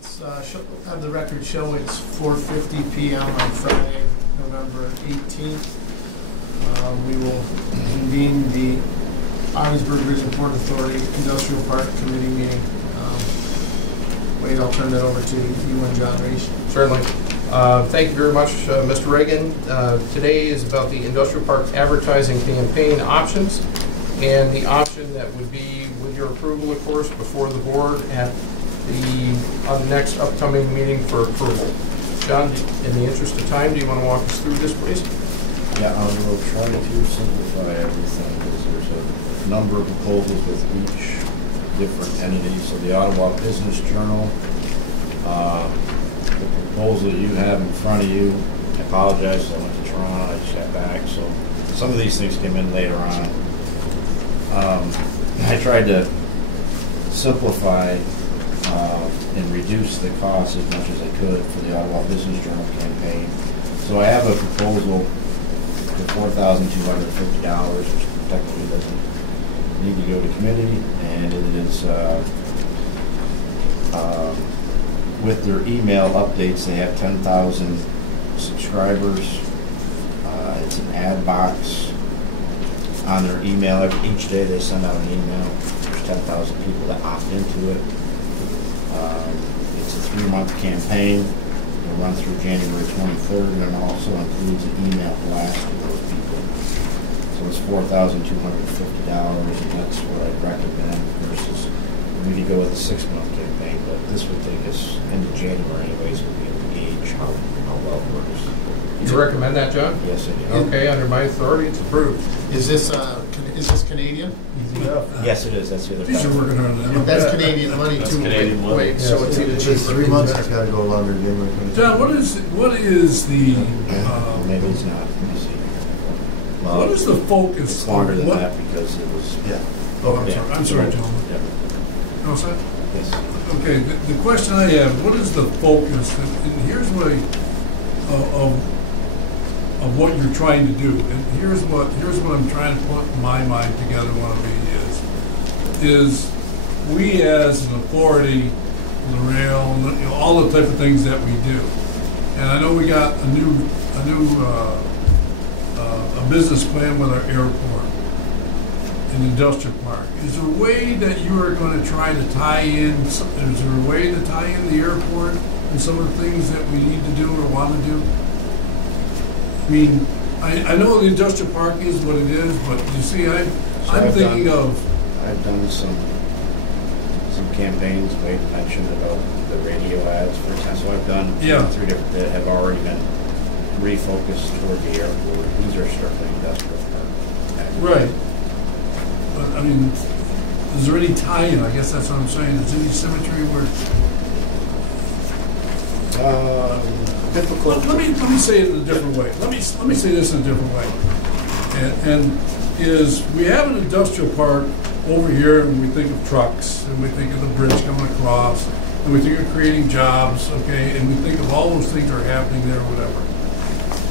It's have the record show it's 4:50 p.m. on Friday, November 18th. We will convene the Ogdensburg Region Port Authority Industrial Park Committee meeting. Wade, I'll turn that over to you and John Reese. Certainly. Thank you very much, Mr. Reagan. Today is about the Industrial Park advertising campaign options, and the option that would be, with your approval, of course, before the board at the next upcoming meeting for approval. John, in the interest of time, do you want to walk us through this, please? Yeah, we'll try to simplify everything because there's a number of proposals with each different entity. So the Ottawa Business Journal, the proposal you have in front of you, I apologize, I went to Toronto, I just got back, so some of these things came in later on. I tried to simplify and reduce the cost as much as I could for the Ottawa Business Journal campaign. So I have a proposal for $4,250, which technically doesn't need to go to committee, and it is with their email updates. They have 10,000 subscribers. It's an ad box on their email. Each day they send out an email. There's 10,000 people that opt into it. It's a 3-month campaign. It'll run through January 23rd, and it also includes an email blast to those people. So it's $4,250, and that's what I'd recommend versus we could go with a 6-month campaign, but this would take us into January anyways, so we can gauge how well it works. You recommend that, John? Yes, I do. Okay, under my authority, it's approved. Is this Canadian? Yes, it is. That's the other These are part. working hard on that. That's Canadian money That's too. Canadian money. Wait, so it's either If it's cheaper. 3 months, it's got to go longer than John, what is the Maybe it's not. Let me see. Well, what is the focus? It's longer than what, that because it was. yeah. Oh, I'm Yeah. sorry. I'm sorry, gentlemen. Yep. No, sir. Yes. Okay. The question I have: what is the focus? And here's what of what you're trying to do. And here's what I'm trying to put my mind together. What I mean is we as an authority, the rail, all the type of things that we do. And I know we got a new business plan with our airport and industrial park. Is there a way that you are going to try to tie in? Is there a way to tie in the airport and some of the things that we need to do or want to do? I mean, I know the industrial park is what it is, but you see, I'm thinking I've done some campaigns. Wade mentioned about the radio ads, for example. So I've done 2 or 3 different that have already been refocused toward the airport. These are strictly industrial park. right. But I mean, is there any tie-in? I guess that's what I'm saying. Is there any symmetry where? Difficult. Let me say it in a different way. Let me say this in a different way. And is we have an industrial park over here, and we think of trucks, and we think of the bridge coming across, and we think of creating jobs, okay, and we think of all those things that are happening there, whatever.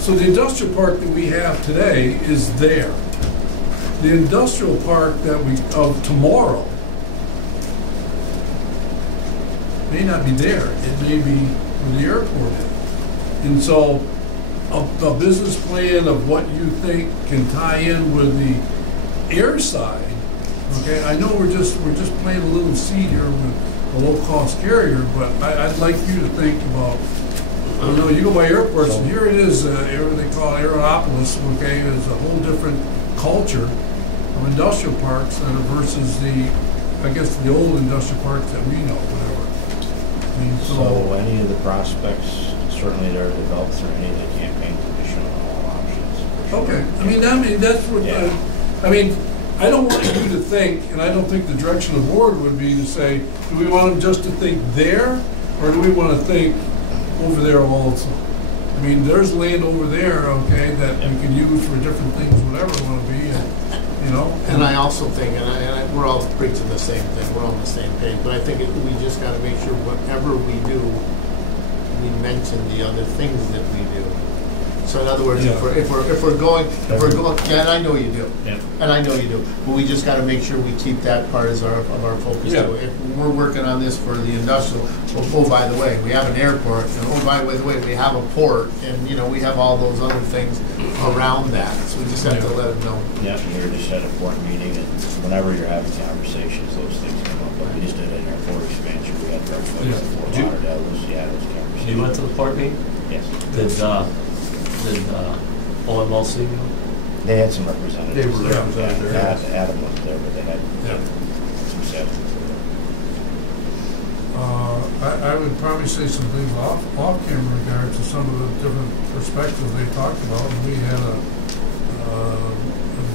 So the industrial park that we have today is there. The industrial park that of tomorrow may not be there. It may be where the airport is. And so a business plan of what you think can tie in with the air side, okay, I know we're just planting a little seed here with a low-cost carrier, but I'd like you to think about, I know you go by airports, and here it is, they call it Aeropolis, okay, it's a whole different culture of industrial parks versus the old industrial parks that we know, whatever. I mean, So any of the prospects, certainly they're developed through any of the campaign commission on all options. okay, I mean that's what. Yeah. I mean, I don't want you to think, and I don't think the direction of the board would be to say, do we want them just to think there, or do we want to think over there also? I mean, there's land over there, okay, that we can use for different things, whatever it want to be, and, you know. And I also think, we're all preaching the same thing. We're on the same page. But I think we just got to make sure whatever we do, we mention the other things that we do. So in other words, Yeah. if we're going, yeah, and I know you do. Yeah. And I know you do, but we just gotta make sure we keep that part as of our focus Yeah. too. If we're working on this for the industrial, oh, by the way, we have an airport, and oh, by the way, we have a port, and, you know, we have all those other things around that, so we just have to let them know. Yeah, you're just at a board meeting, and whenever you're having conversations, those things come up. But we just did it in our port expansion, we had our folks Yeah. at Fort Did you- Lauderdale, those conversations. You went to the port meeting? Yes. Did OMLC go? They had some representatives. They were there. represented Yeah, there. Adam was there, but they had Yeah. some said. I would probably say some things off camera in regard to some of the different perspectives they talked about. And we had a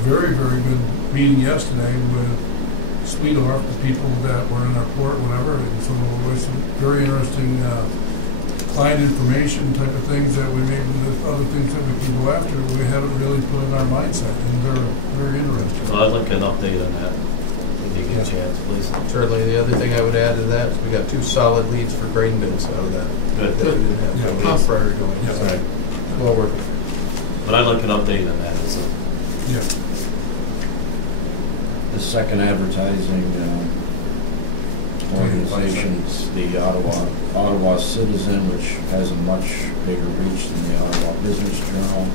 very, very good meeting yesterday with Sweetorf, the people that were in our port, whatever. And so there was some very interesting client information type of things that we maybe with other things that we can go after. We haven't really put in our mindset, and they're very interesting. Well, I'd like an update on that. If you get a chance, please. Certainly, the other thing I would add to that is we got 2 solid leads for grain bids out of that. Good. That we didn't have Yeah. prior to going. Yeah. So, well worth it. But I'd like an update on that. Yeah. The second advertising organization's the Ottawa Citizen, which has a much bigger reach than the Ottawa Business Journal.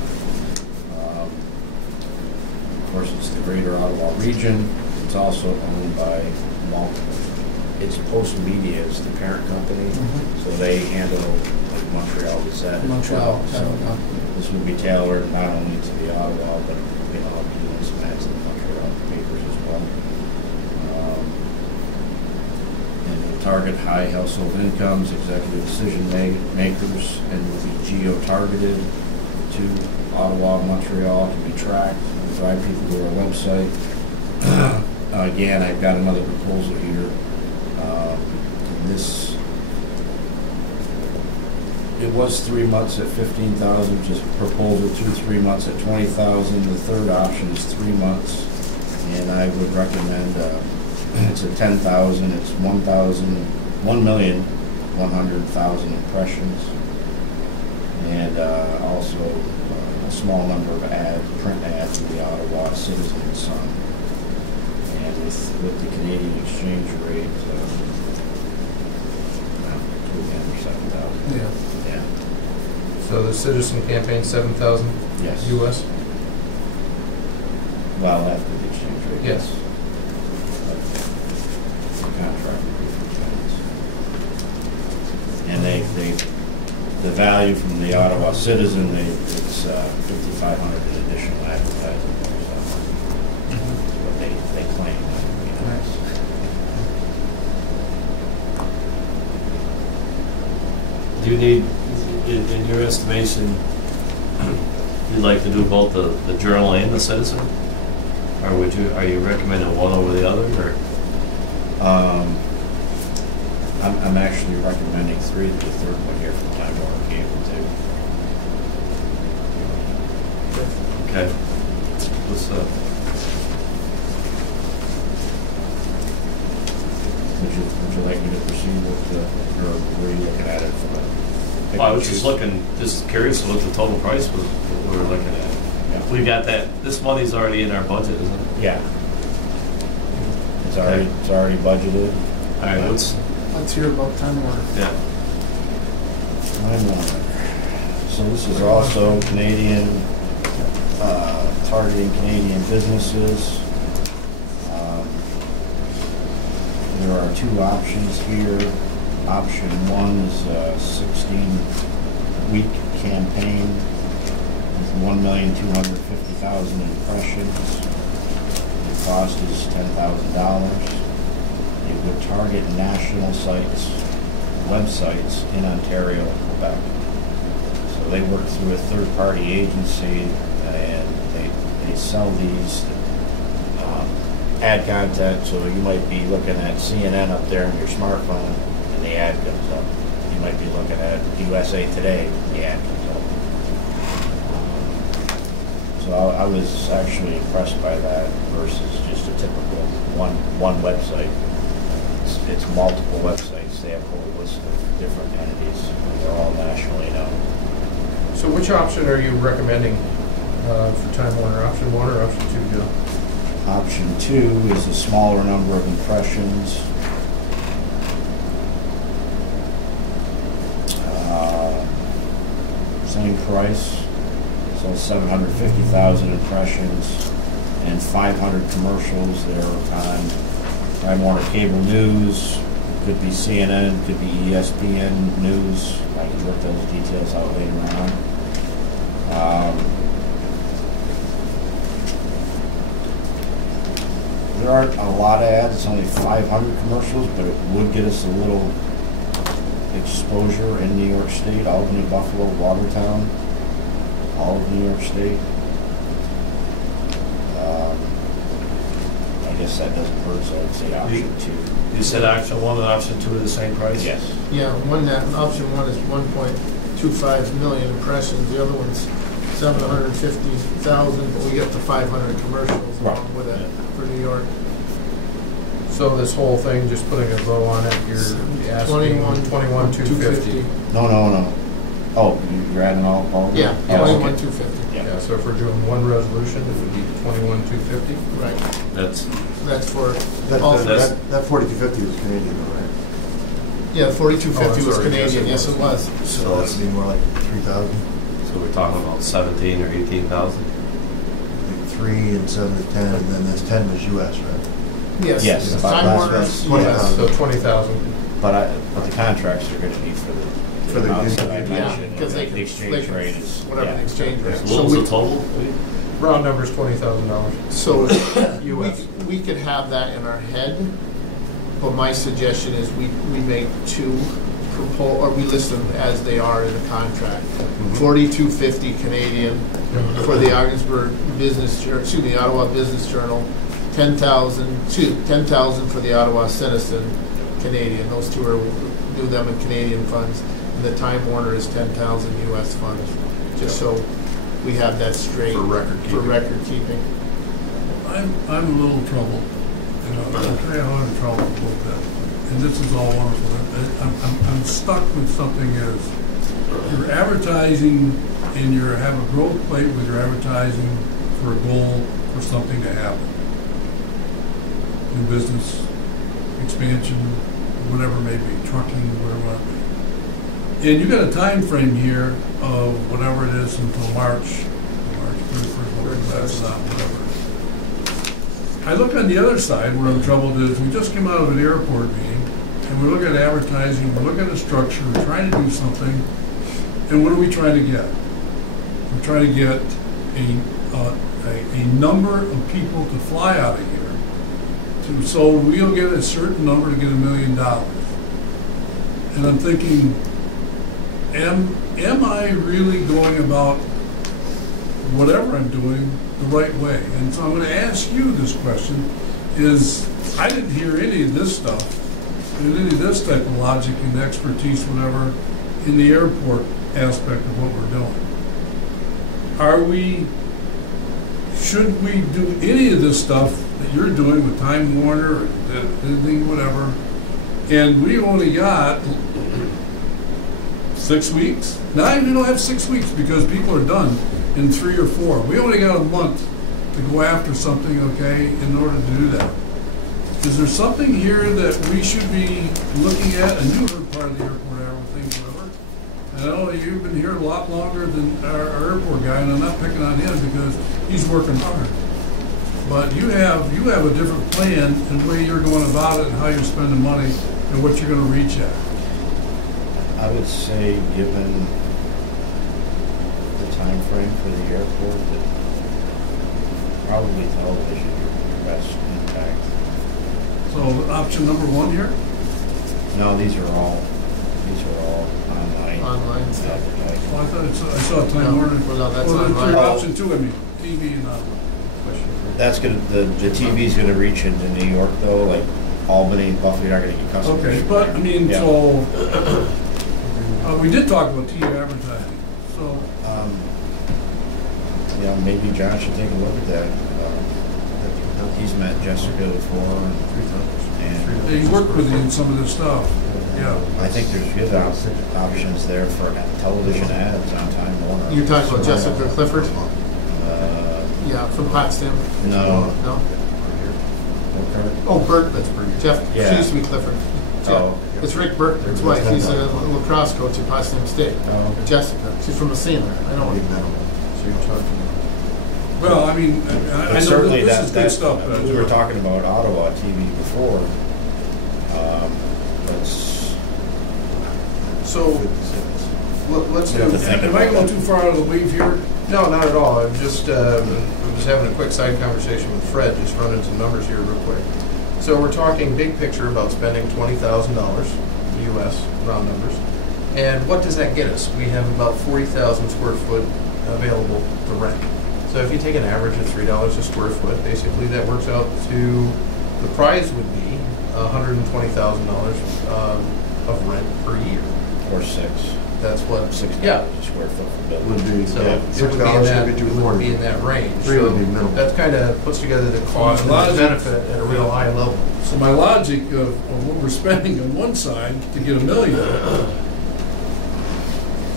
Of course, it's the Greater Ottawa Region. It's also owned by it's Post Media is the parent company, so they handle like Montreal Gazette. as Montreal, well. So this would be tailored not only to the Ottawa, but I'll be doing some ads in the Montreal papers as well. And will target high household incomes, executive decision makers, and will be geo-targeted to Ottawa, Montreal, to be tracked, drive people to our website. Again, I've got another proposal here. It was 3 months at 15,000, just proposal 3 months at 20,000. The third option is 3 months, and I would recommend it's at 10,000. It's 1,100,000 impressions, and also a small number of print ads in the Ottawa Citizen and Sun. And with the Canadian exchange rate, again, 7,000. Yeah. Yeah. So the citizen campaign, 7,000 Yes. US? Well, after the exchange rate. Yes. The contract would be for 10. And the value from the Ottawa Citizen, it's 5,500 in additional advertising. So what they claim. Do you need, in your estimation, you'd like to do both the Journal and the Citizen? Or are you recommending one over the other, or? I'm actually recommending 3, the third one here from Time Warner Cable too. Okay. What's Would you like me to proceed with or were you looking at it from a? well, I was just curious what the total price was, what we were looking at. Yeah. We got that, this money's already in our budget, isn't it? Yeah. It's already budgeted. All right, Let's hear about Time Warner. yeah. Time Warner. So this is also Canadian, targeting Canadian businesses. There are 2 options here. Option 1 is a 16-week campaign with 1,250,000 impressions. The cost is $10,000. It would target national websites in Ontario, Quebec. So they work through a third-party agency, and they sell these ad content. So you might be looking at CNN up there on your smartphone, and the ad comes up. You might be looking at USA Today, the ad comes up. So I was actually impressed by that versus just a typical one website. It's multiple websites. They have a whole list of different entities, and they're all nationally known. So So which option are you recommending for Time Warner? Option 1 or option 2, Joe? Option 2 is a smaller number of impressions. Same price, so 750,000 impressions and 500 commercials. They're on Time Warner Cable News, could be CNN, could be ESPN News. I can work those details out later on. There aren't a lot of ads, it's only 500 commercials, but it would get us a little exposure in New York State, Albany, Buffalo, Watertown, all of New York State. I guess that doesn't hurt, so I'd say option 2. You said option 1 and option 2 are the same price? Yes. Yeah, option 1 is 1.25 million impressions, the other one's 750,000, but we get the 500 commercials along with it for New York. So this whole thing, just putting a bow on it, you're asking 21,250. No. Oh, you're adding all of it? Yeah, Oh, 21,250. Yeah, so if we're doing one resolution, it would be 21,250. Right. That's, That's for That, all. that's- that 4250 was Canadian, though, right? Yeah, 4250 Oh, was sorry, yes, Canadian. it Yes, it was. So that would be more like 3,000. so we're talking about 17 or 18,000? I think 3 and 7 is 10, and then this 10 was US, right? Yes. Yes, Time about Warner's that's 20,000. US. So 20,000. But the contracts are gonna be for For the amounts that I good- Yeah, mentioned, because and the exchange rate is. whatever yeah. the exchange rate. What So was we, the total? Round numbers, $20,000. so US. we could have that in our head, but my suggestion is we make two or we list them as they are in the contract. 4250 Canadian for the Ogdensburg Ottawa Business Journal, 10,000 for the Ottawa Citizen Canadian. Those two are do them in Canadian funds. And the Time Warner is 10,000 US funds, just so we have that straight For record keeping. For record keeping. I'm a little troubled, you know, I'm kind of in trouble with that. And this is all wonderful. I'm stuck with something is, you're advertising and you have a growth plate with your advertising for a goal for something to happen. New business, expansion, whatever it may be, trucking, whatever it may be. And you got a time frame here of whatever it is until March 31st, whatever that's not, whatever. I look on the other side where I'm troubled is we just came out of an airport meeting and we look at advertising, we look at a structure, we're trying to do something, and what are we trying to get? We're trying to get a number of people to fly out of here. So we'll get a certain number to get $1 million. And I'm thinking, am I really going about whatever I'm doing the right way? And so I'm going to ask you this question, is I didn't hear any of this stuff, any of this type of logic and expertise, whatever, in the airport aspect of what we're doing. Should we do any of this stuff that you're doing with Time Warner or anything, whatever, and we only got 6 weeks? Now we don't have 6 weeks because people are done in 3 or 4. We only got a month to go after something, okay, in order to do that. Is there something here that we should be looking at? And you heard part of the airport hour thing, whatever. I know you've been here a lot longer than our airport guy, and I'm not picking on him because he's working hard. But you have a different plan and the way you're going about it and how you're spending money and what you're going to reach at. I would say, given the time frame for the airport, that probably television your best impact. So option number 1 here? No, these are all online. Online stuff. advertising. Oh, I thought I saw Time Warner. Well, no, that's Well, online. for option 2, I mean, TV and online. That's the TV's gonna reach into New York though, like Albany, Buffalo, you're not gonna get customers. Okay, but I mean, Yeah. so we did talk about TV advertising. So Yeah, maybe John should take a look at that. He's met Jessica before, and they worked with you in some of this stuff. Yeah. I think there's good options there for television ads on Time Warner. You're talking about Jessica Clifford? Uh, Yeah, from Potsdam. No. No? Okay. Oh, Bert, that's Jeff, she Yeah. used to be Clifford. Oh. It's Rick Burt, his wife, he's a lacrosse coach at Potsdam State. Oh. Jessica, she's from Messina, I know her. So you're talking Well, I mean, I But know certainly that this is good that, stuff. we were talking about Ottawa TV before. That's, So, let's You have do, to think Am I going too far out of the weave here? no, not at all. I'm just, was having a quick side conversation with Fred, just running some numbers here real quick. So we're talking big picture about spending $20,000 US, round numbers. And what does that get us? We have about 40,000 square foot available to rent. So if you take an average of $3 a square foot, basically that works out to, the price would be $120,000 of rent per year. or six. That's what, $6 yeah. a square foot for building. would be, So yeah, it would be in $6 that, could be it would be in 240. that range. Three would So be minimal. that kind of puts together the cost and the Logic. benefit at a real high level. So my logic of what we're spending on one side to get $1 million,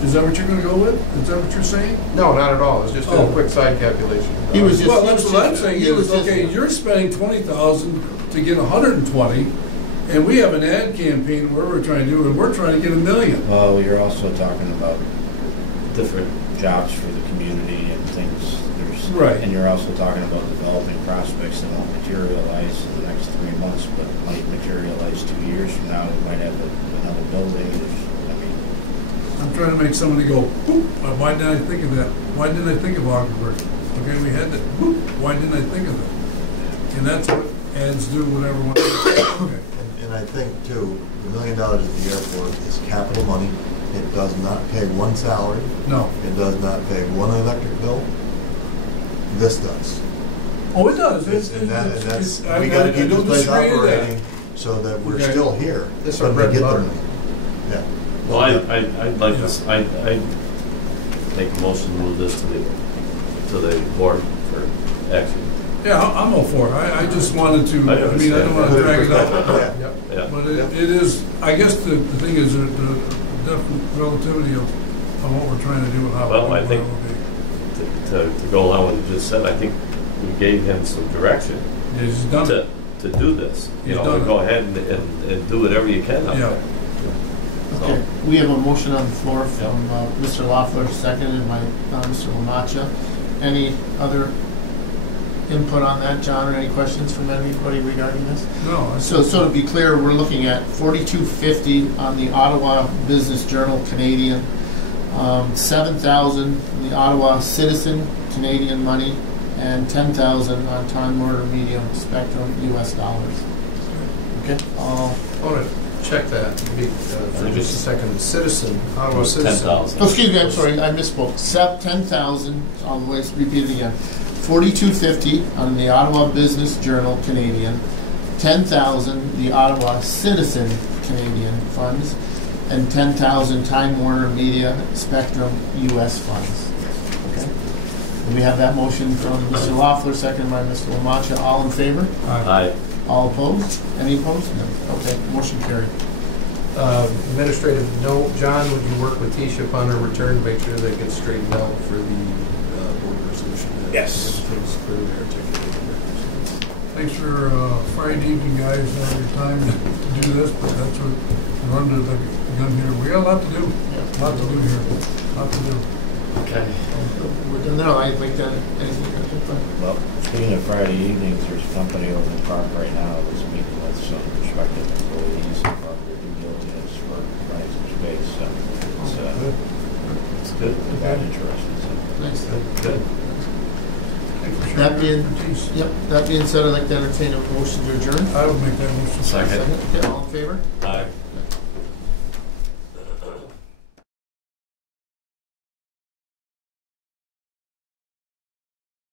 is that what you're gonna go with? Is that what you're saying? No, not at all. It's just a Oh. quick side calculation. He was just- Well, that's what I'm saying he was is, just- okay, you're spending 20,000 to get 120, and we have an ad campaign where we're trying to do, and we're trying to get $1 million. Well, you're also talking about Different. jobs for the community and things. There's, Right. And you're also talking about developing prospects that won't materialize in the next 3 months, but might materialize 2 years from now. We might have another building. I mean, I'm trying to make somebody go, boop, why didn't I think of that? Why didn't I think of Ogdensburg? Okay, we had that, boop, why didn't I think of that? And that's what ads do, whatever. Okay. And I think too, $1 million at the airport is capital money. It does not pay one salary. No. It does not pay one electric bill. This does. Oh, it does. And that's, I- we gotta I keep this don't place disagree with that. operating so that we're Okay. still here. This is when our we bread get and there. butter. Yeah. Well, I'd like this, I'd make a motion to move this to the board for action. Yeah, I'm all for it. I just wanted to, I I mean, I don't want to Put it drag it out. perspective, yeah. Yep. Yeah. But it is, I guess the thing is the definite relativity of what we're trying to do and how. Well, I it think- will be. To go along with what you just said, I think we gave him some direction Yeah, he's done it. to do this. You He's know, done to it. go ahead and do whatever you can out Yeah. there. Okay, we have a motion on the floor from Mr. Loeffler, seconded by Mr. Lamacha. Any other input on that, John, or any questions from anybody regarding this? No, So to be clear, we're looking at $42.50 on the Ottawa Business Journal Canadian, $7,000 in the Ottawa Citizen Canadian money, and $10,000 on Time Warner Media Spectrum US dollars. Okay. I want to check that for just a second. The Citizen, Ottawa Citizen. 10,000. Oh, excuse me, I'm sorry, I misspoke. 10,000, I'll repeat it again. $42.50 on the Ottawa Business Journal Canadian, $10,000 the Ottawa Citizen Canadian funds, and $10,000 Time Warner Media Spectrum US funds. Okay. And we have that motion from Mr. Loeffler, seconded by Mr. Lamacha. All in favor? Aye. All opposed? Any opposed? No. Okay, motion carried. Administrative note, John, would you work with Tisha upon her return to make sure that gets straightened out for the board resolution? Yes. Everything's clearly articulated. thanks for Friday evening, guys, your time to do this, but that's what we're under the gun here. We got a lot to do. Yeah. Lot to do here. Lot to do. Okay. We're done now. I'd like that. Anything? well, speaking of Friday evenings, there's a company over in the park right now that's meeting with some prospective employees and part of their due diligence for running some space. So It's good. it's that interesting. So. Nice. Good. Thanks for sharing That your being- expertise. Yep. That being said, I'd like to entertain a motion to adjourn. I would make that motion. Second. Okay, all in favor? Aye.